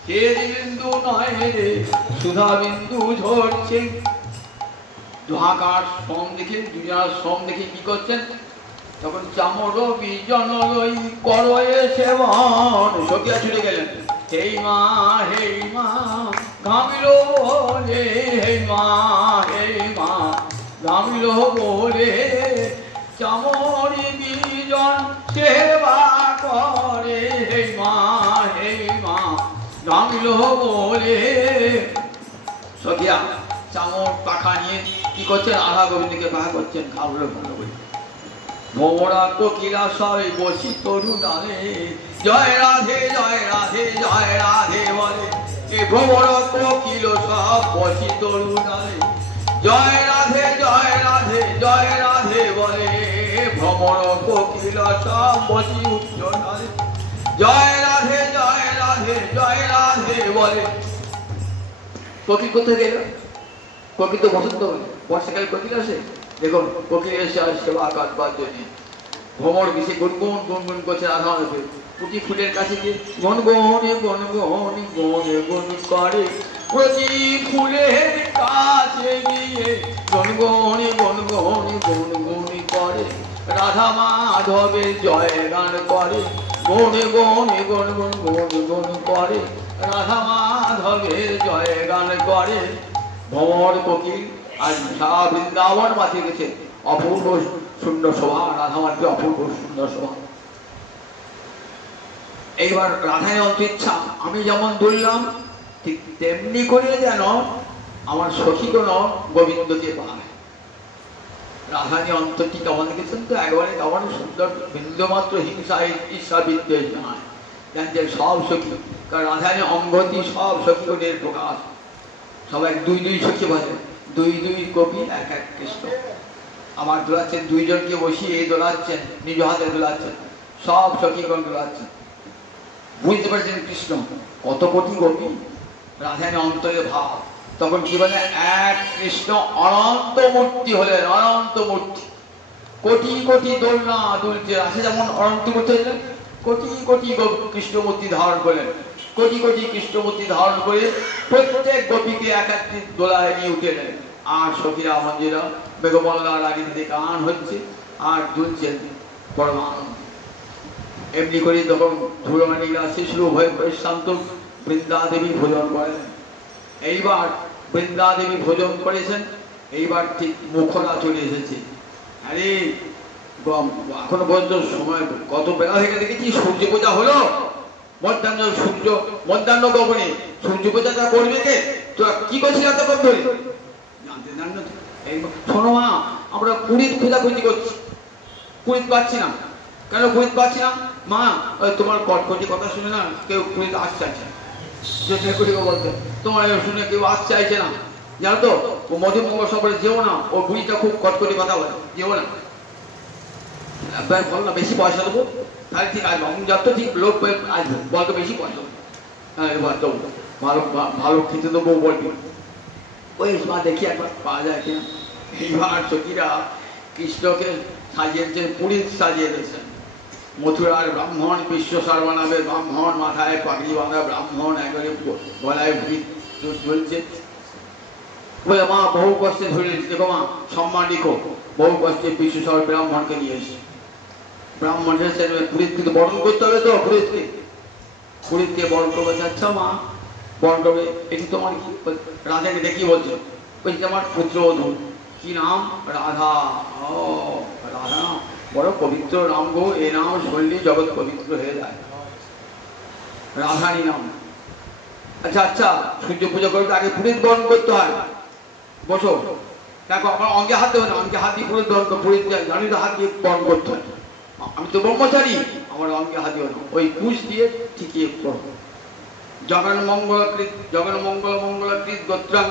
শ্বেত বিন্দু নয় রে, সুধা বিন্দু ঝরছে। দুহাকার শ্রম দেখে, দুজনার শ্রম দেখে কি করছেন? তখন চামর বিজন লই করয়ে সেবন, সখিয়া ছুটে গেলেন। হেই মা হেই মা ঘামিল বলে, হেই মা হেই মা ঘামিল বলে। চামরি বিজন সেবা করে, হেই মা ঘামিল বলে। সখিয়া চামর পাখা নিয়ে কি করছেন? রাধা গোবিন্দকে পাখা করছেন, খাবলো ভালো করে। ভোমরা কোকিলা সবাই বসি তরু ডালে, জয় রাধে জয় রাধে জয় রাধে বলে। এ ভোমরা কোকিল সব বসি তরু ডালে, জয় রাধে জয় রাধে জয় রাধে বলে। ভ্রমর কোকিল সব বসি উচ্চ ডালে, জয় রাধে জয় রাধে জয় রাধে বলে। কোকিল কোথায় গেল? কোকিল তো বসন্ত, বর্ষাকালে কোকিল আসে। দেখুন কোকিল এসে সেবা কাটবার জন্য ভ্রমর বেশি গুনগুন গুনগুন করছে রাধা মাধবের। প্রতি ফুলের কাছে গিয়ে গনগনে গনগনে গনে গুন করে, প্রতি ফুলের কাছে গিয়ে গনগনে গনগনে গুনগুনি করে। রাধা মাধবের জয় গান করে, গুণ গুণ গুণ গুণ গুণ গুণ করে, রাধা মাধবের জয় গান করে। ভ্রমর কোকিল আর সারা বৃন্দাবন মাতি গেছে অপূর্ব সুন্দর শোভা, রাধা মাধবের অপূর্ব সুন্দর শোভা। এইবার রাধায় অন্তইচ্ছা আমি যেমন দুললাম ঠিক তেমনি করে যেন আমার সখীগণ গোবিন্দকে পায়। রাধানী অন্তরটি কেমন দেখেছেন তো, একবারে কেমন সুন্দর, বিন্দুমাত্র হিংসা ঈর্ষা বিদ্বেষ নয়, জানছেন সব সখী, কারণ রাধানী অঙ্গতি সব সখীগণের প্রকাশ। সবাই দুই দুই সখী বলে, দুই দুই কবি এক এক কৃষ্ণ। আমার দোলাচ্ছেন দুইজনকে বসিয়ে দোলাচ্ছেন, নিজ হাতে দোলাচ্ছেন, সব সখীগণ দোলাচ্ছেন। বুঝতে পারছেন কৃষ্ণ কত কোটি গোপী, রাধানী অন্তরে ভাব। তখন কি বলে, এক কৃষ্ণ অনন্ত মূর্তি হলেন, অনন্ত মূর্তি। কোটি কোটি দোলনা দুলছে, রাধা যেমন অনন্ত মূর্তি হলেন, কোটি কোটি কৃষ্ণমূর্তি ধারণ করলেন, কোটি কোটি কৃষ্ণমূর্তি ধারণ করে প্রত্যেক গোপীকে এক একটি দোলায় নিয়ে উঠে নেন। আর সখীরা মঞ্জিরা বেগমল্লার আগে দিকে গান হচ্ছে আর দুলছেন পরমানন্দ। এমনি করে তখন ধুলোমানিরা শিশু হয়ে শান্ত বৃন্দা দেবী ভোজন করেন। এইবার বৃন্দা দেবী ভোজন করেছেন, এইবার ঠিক মুখরা চলে এসেছে। আরে এখনো পর্যন্ত সময় কত বেলা হয়ে দেখেছি, সূর্য পূজা হলো, মধ্যাহ্ন সূর্য মধ্যাহ্ন গগনে সূর্য পূজাটা করবে কে, তোরা কি করছিস এতক্ষণ ধরে? শোনো মা, আমরা পুরীর খোঁজাখুঁজি করছি, পুরীত পাচ্ছি না। কেন পুরীত পাচ্ছি না মা? তোমার কটকটি কথা শুনে না কেউ পুরীতে আসতে চাইছে, বলতে তোমার শুনে কেউ আসতে চাইছে না, জানো তো? ও মধুমঙ্গ সফরে যেও না, ও বুড়িটা খুব কটকটি কথা বলে, যেও না। বল না বেশি পয়সা দেবো, তাহলে ঠিক আসবো, যত ঠিক লোক আসবো, বলতো বেশি পয়সা দেবো, হ্যাঁ ভালো ভালো খেতে দেবো বলবি। ওই মা দেখি একবার পাওয়া যায় কিনা। এইবার সখীরা কৃষ্ণকে সাজিয়েছেন, পুরীর সাজিয়ে দিয়েছেন। মথুরার ব্রাহ্মণ, বিশ্ব সর্বনামের ব্রাহ্মণ, মাথায় পাগড়ি বাঁধা ব্রাহ্মণ, একবারে গলায় ভুড়ি চলছে। বলে মা বহু কষ্টে ধরে দেখো মা, সম্মান লিখো, বহু কষ্টে বিশ্ব সর্ব ব্রাহ্মণকে নিয়ে এসে। ব্রাহ্মণ পুরীতকে বরণ করতে হবে তো, পুরীতকে বরণ করবে। আচ্ছা মা বরণ করবে, এটি তোমার কি? রাধাকে দেখি বলছে, বলছি আমার পুত্রবধূ, কি নাম? রাধা। ও রাধা বড় পবিত্র নাম গো, এ নাম শুনলেই জগৎ পবিত্র হয়ে যায়, রাধারই নাম। আচ্ছা আচ্ছা, সূর্য পূজা করতে আগে পুরীত বরণ করতে হয়, বসো। দেখো আমার অঙ্গে হাত দেবে না, অঙ্গে হাত দিয়ে পুরীত বরণ, পুরীত জানি তো হাত দিয়ে বরণ করতে হয়। আমি তো ব্রহ্মচারী, আমার অঙ্গে হাত দিও না, ওই কুশ দিয়ে ঠিকিয়ে করো। জগন মঙ্গল মঙ্গলকৃত গোত্রং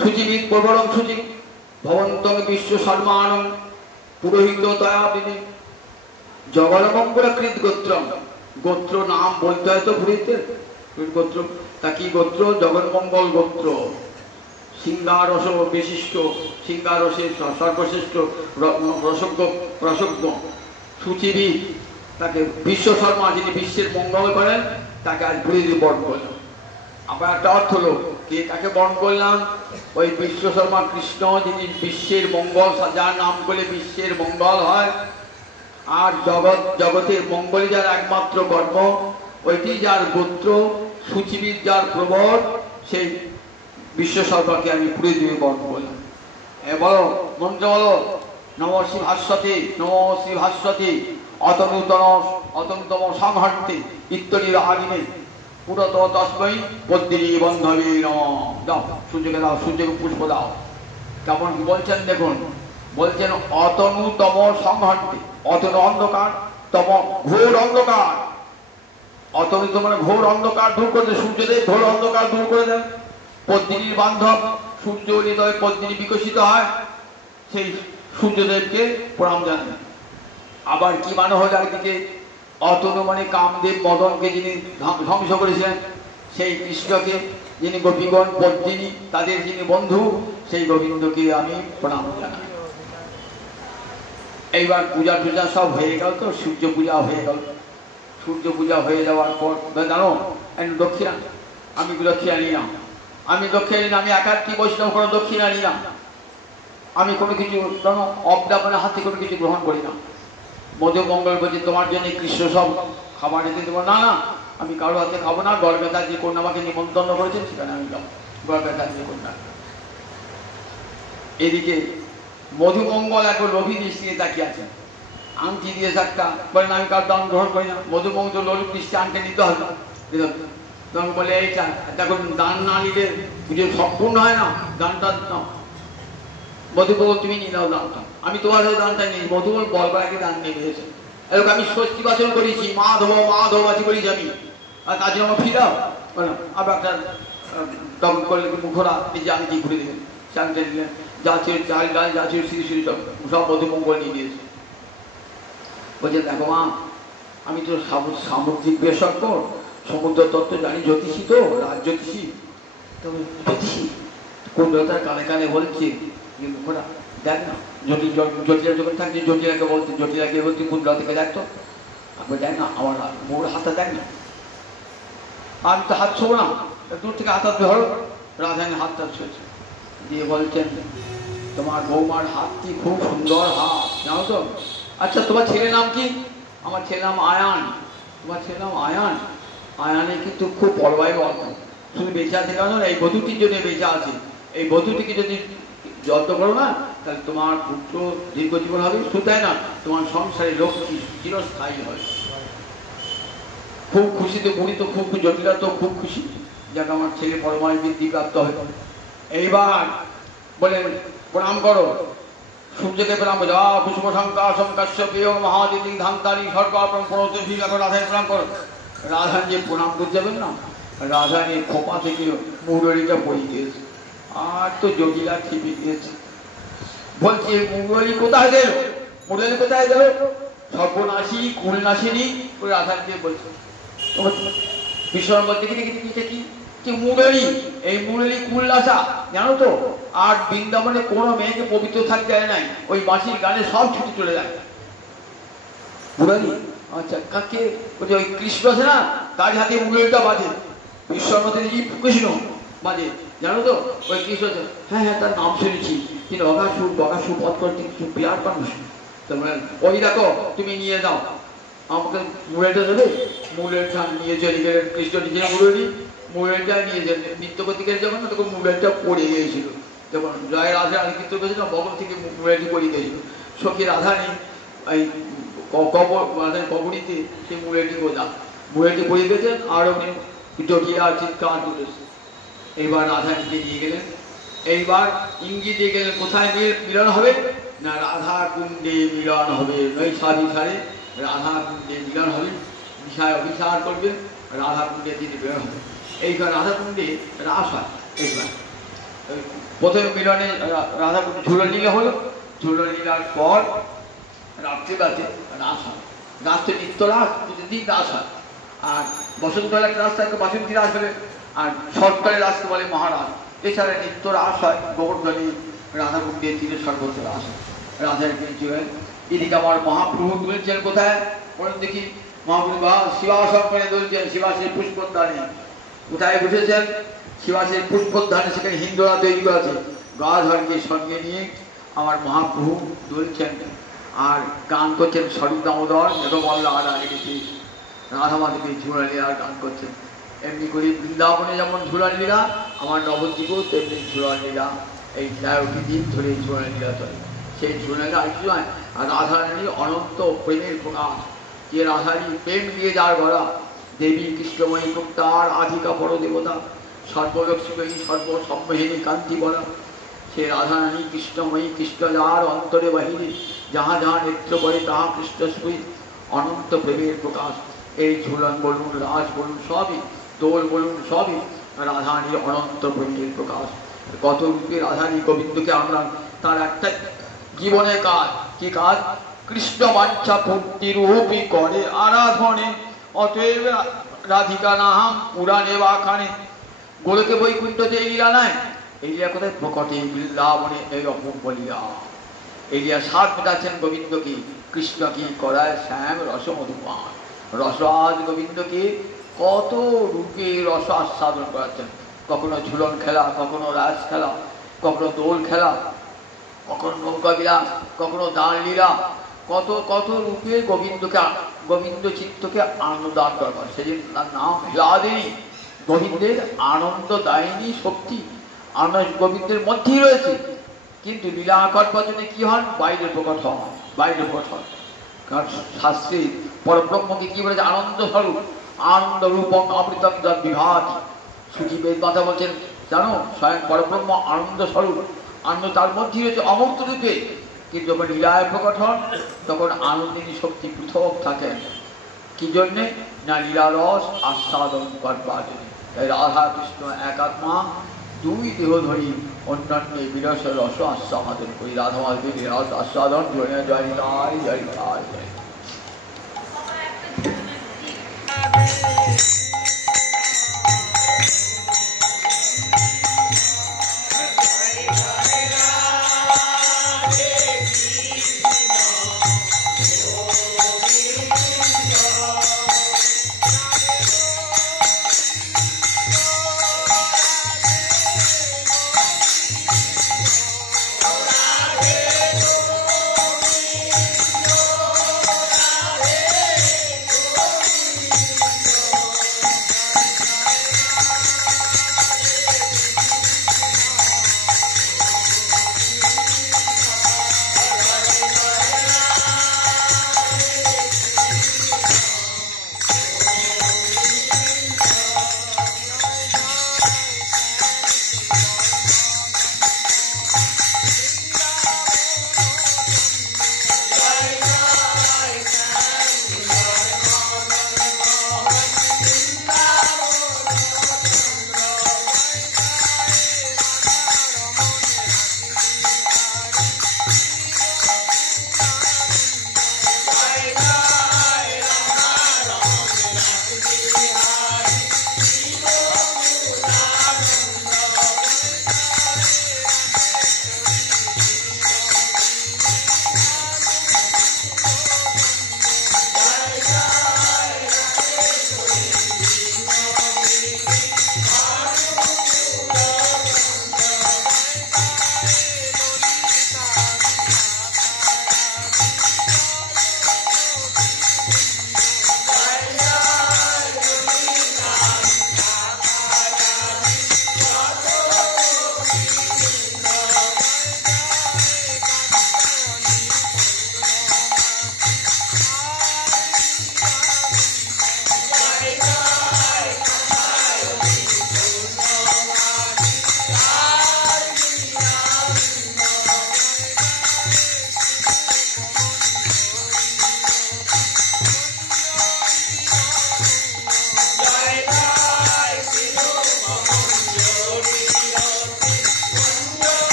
সুচিবিদ প্রবরং সুচি ভবন্তং বিশ্ব সম্মানং পুরোহিত দয়াবিধি। জগন মঙ্গলকৃত গোত্রং, গোত্র নাম বলতে হয় তো পুরীতে, গোত্র তা কি গোত্র? জগন মঙ্গল গোত্র, সিংহারস বিশিষ্ট, সিংহারসের সর্বশ্রেষ্ঠ রসজ্ঞ সুচিবিদ, তাকে বিশ্ব শর্মা, যিনি বিশ্বের মঙ্গল করেন, তাকে আজ পুরীতে বরণ করলাম। আবার একটা অর্থ হলো কে তাকে বরণ করলাম? ওই বিশ্ব শর্মা কৃষ্ণ, যিনি বিশ্বের মঙ্গল, যার নাম করলে বিশ্বের মঙ্গল হয়। আর জগতের মঙ্গলে যার একমাত্র কর্ম, ওইটি যার গোত্র, সুচিবিদ যার প্রবর, সেই বিশ্ব শর্মাকে আমি পুরীতে বরণ করলাম। বলো মন্ত্র বলো, নম শ্রী ভাস্বতী, নম শ্রী ভাস্বতী অতনুতম সংহর্তে ইত্যাদি রাগিনে পুরত তস্মৈ পদ্মিনী বন্ধবী নমঃ। দাও সূর্যকে, দাও সূর্যকে পুষ্প দাও। কেমন কি বলছেন দেখুন, বলছেন অতনুতম সংহর্তে, অতনু অন্ধকার, তম ঘোর অন্ধকার, অতনুত মানে ঘোর অন্ধকার দূর করে দেন, সূর্যদেব ঘোর অন্ধকার দূর করে দেন। পদ্মিনীর বান্ধব, সূর্য হৃদয় পদ্মিনী বিকশিত হয়, সেই সূর্যদেবকে প্রণাম জানান। আবার কি মানে হল একদিকে অতনু মানে কামদেব মদনকে যিনি ধ্বংস করেছেন, সেই কৃষ্ণকে যিনি গোপীগণ পদ্মিনী তাদের যিনি বন্ধু, সেই গোবিন্দকে আমি প্রণাম জানাই। এইবার পূজা টুজা সব হয়ে গেল তো, সূর্য পূজা হয়ে গেল। সূর্য পূজা হয়ে যাওয়ার পর জানো দক্ষিণা, আমি দক্ষিণা নিই না, আমি একাত্তি বৈষ্ণব কোনো দক্ষিণা নিই না। আমি কোনো কিছু অবদাপনের হাতে কোনো কিছু গ্রহণ করি না। মধুমঙ্গল বলছে তোমার জন্য কৃষ্ণ সব খাবার রেখে দেবো। না না, আমি কারো হাতে খাবো না, গর্বেতা যে কন্যা আমাকে নিমন্ত্রণ করেছেন সেখানে আমি যাবো, গর্বেতা যে কন্যা। এদিকে মধুমঙ্গল এখন লোভী দৃষ্টিতে তাকিয়ে আছেন, আংটি দিয়ে একটা বলেন আমি কার দান গ্রহণ করি না। মধুমঙ্গল লোভী দৃষ্টি আংটি নিতে হবে, তখন বলে এইটা দেখুন দান না নিলে পুজো সম্পূর্ণ হয় না, দানটা নাও। মধুমঙ্গল তুমি নিয়ে নাও দানটা, আমি তোমার হয়ে দানটা নিই। মধুমঙ্গল বল করাকে দান নিয়ে নিয়েছে। এরকম আমি ষষ্ঠী বাচন করেছি, মাধব মাধব বাচি করেছি আমি, আর তার জন্য ফিরাও আবার একটা তখন করলে মুখরা নিজে আংটি ঘুরে দিলেন, চাংটা নিলেন, যা ছিল চাল ডাল যা ছিল শ্রী শ্রী সব মধুমঙ্গল নিয়ে নিয়েছে। বলছে দেখো মা, আমি তো সামুদ্রিক বিশেষজ্ঞ, সমুদ্র তত্ত্ব জানি, জ্যোতিষী তো, রাজ জ্যোতিষী। তবে জ্যোতিষী কুণ্ডলতার কানে কানে বলছে মুখরা দেখ না, জটিলা যখন থাকছে জটিলাকে বলছে, জটিলাকে বলছে কুণ্ডলা থেকে দেখতো, আপনি দেখ না আমার মোর হাতটা দেখ না। আমি তো হাত ছোবো না, দূর থেকে হাত ধরো। রাধারানী হাতটা ছুঁয়েছে, দিয়ে বলছেন তোমার বৌমার হাতটি খুব সুন্দর হাত, জানো তো? আচ্ছা তোমার ছেলের নাম কি? আমার ছেলের নাম আয়ান। তোমার ছেলের নাম আয়ান? আয়ানে কিন্তু খুব বড়বায়ু অর্থ, শুধু বেঁচে আছে কেন, এই বধূটির জন্য বেঁচে আছে। এই বধূটিকে যদি যত্ন করো না, তাহলে তোমার পুত্র দীর্ঘজীবন হবে, শুধু তাই না তোমার সংসারে লক্ষ্মী চিরস্থায়ী হয়। খুব খুশিতে বুড়ি তো খুব, জটিলা তো খুব খুশি, যাকে আমার ছেলে পরমায় বৃদ্ধি প্রাপ্ত হয়। এইবার বলে প্রণাম করো, সূর্যকে প্রণাম করো, পুষ্প শঙ্কা শঙ্কাশ্য প্রিয় মহাদিনী ধান্তারি সরকার রাধায় প্রণাম করো। রাধা যে প্রণাম করতে যাবেন না, রাধানের খোপা থেকে মুরলিটা পড়ে গিয়েছে, আর তো জটিলা ছিপে গিয়েছে। বলছে মুরলি কোথায় গেল, মুরলি কোথায় গেল? সর্বনাশী কুলনাশিনী রাধাকে বলছে। বিশ্বর বলতে কি মুরলি, এই মুরলি কুলনাশা, জানো তো? আর বৃন্দাবনে কোনো মেয়েকে পবিত্র থাকতে যায় নাই, ওই বাঁশির গানে সব ছুটি চলে যায়। মুরলি আচ্ছা কাকে? বলছে ওই কৃষ্ণ আছে না, তার হাতে মুরলিটা বাজে, বিশ্বর মধ্যে কৃষ্ণ বাজে, জানো তো? ওই কৃষ্ণ, হ্যাঁ হ্যাঁ তার নাম শুনেছি, তিনি অগাসুর বগাসুর পথ করতে কিছু বিরাট মানুষ। তোমরা ওই দেখো তুমি নিয়ে যাও, আমাকে মুরলিটা দেবে। মুরলিটা নিয়ে চলে গেলেন কৃষ্ণ, নিজের মুরলিটা নিয়ে যাবেন। নিত্যপতিকের যখন তখন মুরলিটা পড়ে গিয়েছিল, যখন জয় রাধা কীর্ত করেছিল বগল থেকে মুরলিটি পড়ে গিয়েছিল। সখী রাধা নেই, এই কবরিতে সেই মুরলিটি গোজা, মুরলিটি পড়ে গেছেন, আর উনি জটিয়া চিৎকার করেছে। এইবার রাধা নিজে নিয়ে গেলেন, এইবার ইঙ্গিত দিয়ে গেলেন কোথায় মিলন হবে না, রাধা কুণ্ডে মিলন হবে। নৈশাধিসারে রাধা কুণ্ডে মিলন হবে, বিষয় অভিসার করবেন, রাধা কুণ্ডে তিনি বের হবে। এইবার রাধা কুণ্ডে রাস হয়। এইবার প্রথমে মিলনে রাধা কুণ্ডে ঝুলন লীলা হলো, ঝুলন লীলার পর রাত্রিবেলাতে রাস হয়। রাত্রে নিত্য রাস, প্রতিদিন রাস হয়। আর বসন্তকালে একটা রাস থাকে বাসন্তী রাস বলে, আর শরৎকালে রাসকে বলে মহারাজ। এছাড়া নিত্য রাস হয় গোবর্ধনী রাধা কুণ্ডে তীরে সর্বত্র রাস হয়। রাধার কিনেছিলেন। এদিকে আমার মহাপ্রভু তুলেছেন কোথায় বলেন দেখি? মহাপ্রভু শিবাসনে তুলছেন, শিবাসের পুষ্পোদ্যানে। কোথায় বসেছেন? শিবাসের পুষ্পোদ্যানে, সেখানে হিন্দুরা তৈরি আছে। গাধরকে সঙ্গে নিয়ে আমার মহাপ্রভু তুলছেন আর গান করছেন স্বরূপ দামোদর যতবল্লা আড়া লেগেছে, রাধা মাধবী ঝুলা লীলার গান করছেন। এমনি করে বৃন্দাবনে যেমন ঝুলা লীলা, আমার নবদ্বীপেও তেমনি ঝুলা লীলা। এই 13টি দিন ধরে ঝুলা লীলা চলে। সেই ঝুলা লীলা আর কিছু নয়, আর রাধারানীর অনন্ত প্রেমের প্রকাশ। যে রাধারানী প্রেম দিয়ে যার গড়া, দেবী কৃষ্ণময়ী মুক্তার আধিকা বড় দেবতা, সর্বলক্ষ্মী সর্বসম্মোহিনী কান্তি বলা। সে রাধারানী কৃষ্ণময়ী, কৃষ্ণ যার অন্তরে বাহিরে, যাহা যাহা নেত্র করে তাহা কৃষ্ণ সুই, অনন্ত প্রেমের প্রকাশ। এই ঝুলন বলুন, রাস বলুন, সবই দোল বলুন, সবই রাধারানীর অনন্ত প্রেমের প্রকাশ। কত রূপে রাধারানী গোবিন্দকে আমরা তার একটা জীবনের কাজ, কি কাজ? কৃষ্ণ বাঞ্ছা ভক্তি রূপী করে আরাধনে, অতএব রাধিকা নাম পুরাণে বাখানে। গোলকে বৈকুণ্ঠতে এই লীলা নাই, এই লীলা কোথায়? প্রকটে বৃন্দাবনে এই অপূর্ব লীলা। এই লীলা সাত মেটাচ্ছেন গোবিন্দকে। কৃষ্ণ কি করায়? শ্যাম রস মধুপান। রসরাজ গোবিন্দকে কত রূপে রস আস্বাদন করাচ্ছেন। কখনো ঝুলন খেলা, কখনো রাস খেলা, কখনো দোল খেলা, কখনো নৌকা বিলাস, কখনো দান লীলা, কত কত রূপে গোবিন্দ চিত্তকে আনন্দ দান দরকার, সেদিন তার নাম লীলাদিনী। গোবিন্দের আনন্দ দায়িনী শক্তি আনন্দ গোবিন্দের মধ্যেই রয়েছে, কিন্তু লীলা আকার পর্যন্ত কি হন? বাইরে প্রকট হন, বাইরে প্রকট হন। কারণ শাস্ত্রে পরব্রহ্মকে কি বলেছে? আনন্দ স্বরূপ, আনন্দ রূপম অমৃতম যদ বিভাতি। সুখী বেদ কথা বলছেন, জানো স্বয়ং পরব্রহ্ম আনন্দ স্বরূপ, আনন্দ তার মধ্যেই রয়েছে অমূর্ত রূপে। কিন্তু যখন লীলায় প্রকট হন তখন আনন্দিনী শক্তি পৃথক থাকেন। কি জন্যে? না লীলারস আস্বাদন করবার জন্য। তাই রাধা কৃষ্ণ এক আত্মা, দুই দেহ ধরি অন্যান্য বিরস রস আস্বাদন করি। রাধা মাধবী রস আস্বাদন জয় জয় জয় জয় জয়।